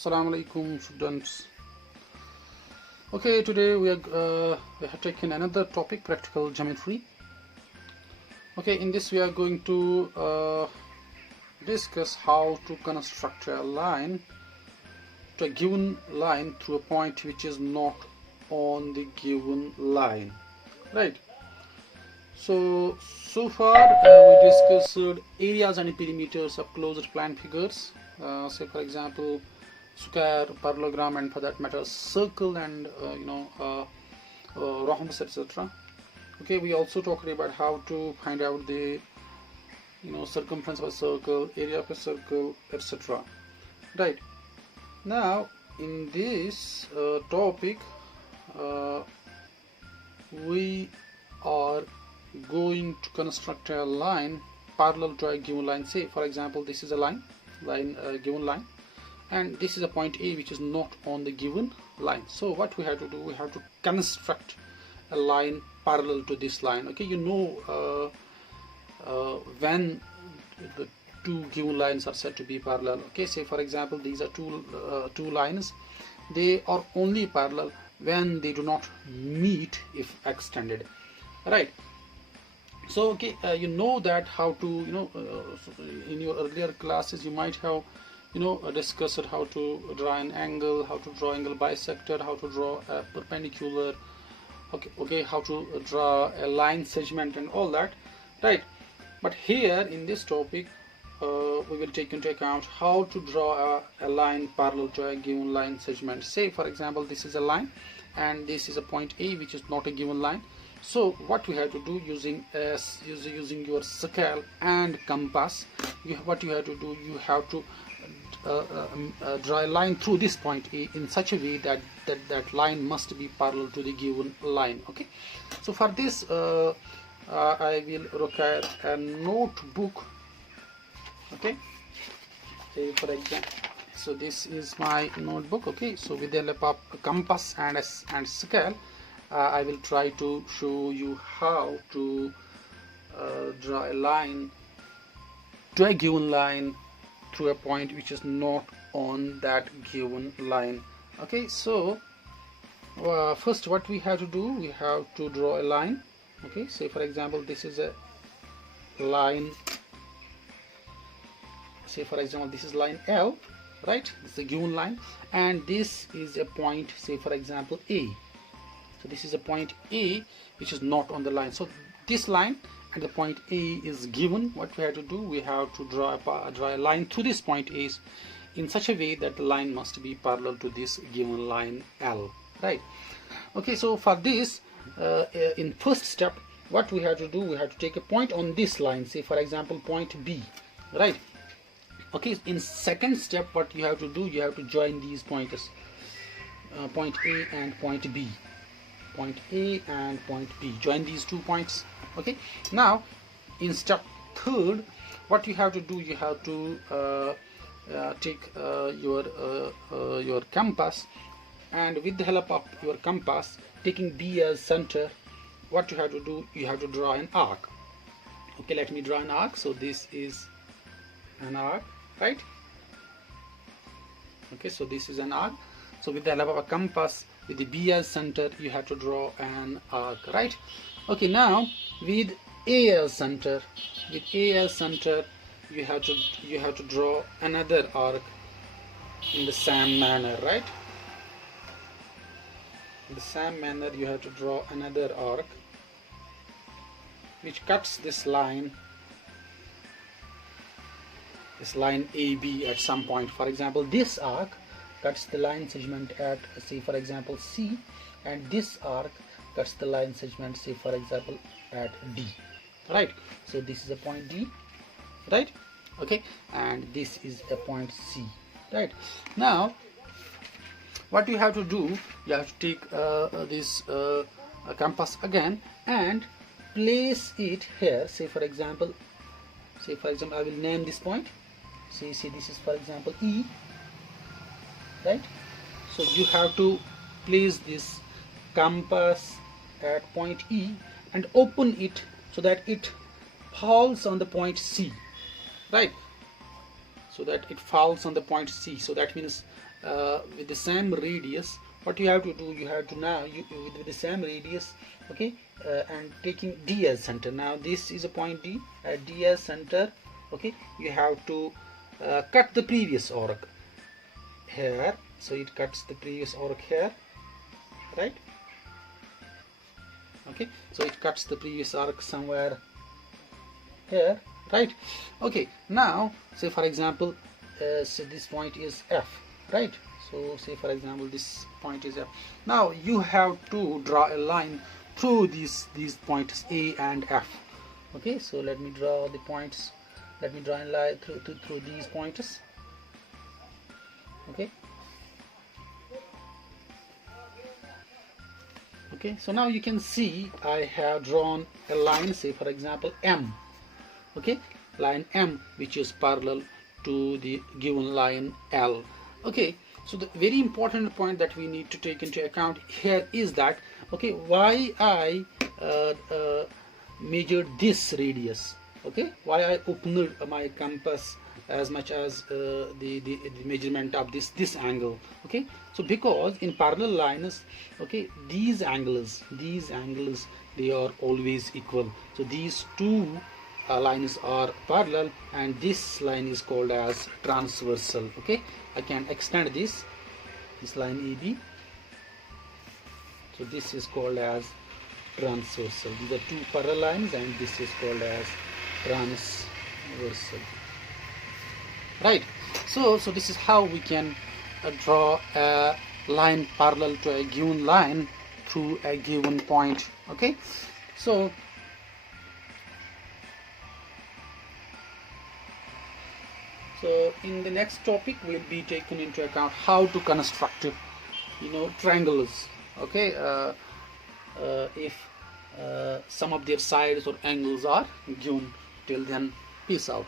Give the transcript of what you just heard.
Assalamu alaikum students. Okay, today we have taken another topic, practical geometry. Okay, in this we are going to discuss how to construct a line to a given line through a point which is not on the given line, right? So far we discussed areas and perimeters of closed plan figures, say for example square, parallelogram, and for that matter circle and rhombus, etc. Okay, we also talked about how to find out the circumference of a circle, area of a circle, etc. Right now in this topic we are going to construct a line parallel to a given line. Say for example this is a given line, and this is a point A which is not on the given line. So what we have to do, we have to construct a line parallel to this line. Okay, when the two given lines are said to be parallel. Okay, say for example these are two lines. They are only parallel when they do not meet if extended, right? So okay, you know that how to in your earlier classes you might have discussed how to draw an angle, how to draw angle bisector, how to draw a perpendicular, okay, how to draw a line segment and all that, right? But here in this topic we will take into account how to draw a line parallel to a given line segment. Say for example this is a line and this is a point A which is not a given line. So what we have to do, using your scale and compass, what you have to do, you have to draw a line through this point A in such a way that that line must be parallel to the given line. Okay, so for this I will require a notebook. Okay, for example, so this is my notebook. Okay, so with the help of compass and scale I will try to show you how to draw a line to a given line through a point which is not on that given line. Okay, so first what we have to do, we have to draw a line. Okay, say for example this is a line, say for example this is line L, right? This is a given line, and this is a point, say for example A. So this is a point A which is not on the line. So this line and the point A is given. What we have to do, we have to draw a line through this point A in such a way that the line must be parallel to this given line L, right? Okay, so for this in first step what we have to do, we have to take a point on this line, say for example point B, right? Okay, in second step what you have to do, you have to join these points, point A and point B. Point A and point B, join these 2 points. Okay, now in step third what you have to do, you have to take your compass, and with the help of your compass, taking B as center, what you have to do, you have to draw an arc. Okay, let me draw an arc. So this is an arc, right? Okay, so this is an arc. So with the help of a compass, with the B as center, you have to draw an arc, right? Okay, now with A as center, you have to draw another arc in the same manner, right? In the same manner you have to draw another arc which cuts this line AB at some point. For example, this arc cuts the line segment at, say for example C, and this arc cuts the line segment, say for example at D, right? So this is a point D, right? Okay, and this is a point C, right? Now what you have to do, you have to take this compass again and place it here. Say for example I will name this point. Say this is for example E, right? So you have to place this compass at point E and open it so that it falls on the point C, right? So that it falls on the point C. So that means with the same radius, what you have to do, you have to now with the same radius, okay, and taking D as center. Now this is a point D, D as center, okay. You have to cut the previous arc here, so it cuts the previous arc here, right? Okay, so it cuts the previous arc somewhere here, right? Okay, now say for example, so this point is F, right? So say for example this point is F. Now you have to draw a line through these points A and F. Okay, so let me draw the points, let me draw a line through these points. Okay, okay, so now you can see I have drawn a line, say for example M, okay, line M, which is parallel to the given line L. Okay, so the very important point that we need to take into account here is that, okay, why I measured this radius, okay, why I opened my compass as much as the measurement of this angle, okay. So because in parallel lines, okay, these angles they are always equal. So these two lines are parallel and this line is called as transversal. Okay, I can extend this line AB, so this is called as transversal. These are two parallel lines and this is called as transversal, right? So this is how we can draw a line parallel to a given line through a given point. Okay, so in the next topic we'll be taking into account how to construct, triangles. Okay, if some of their sides or angles are given. Till then, peace out.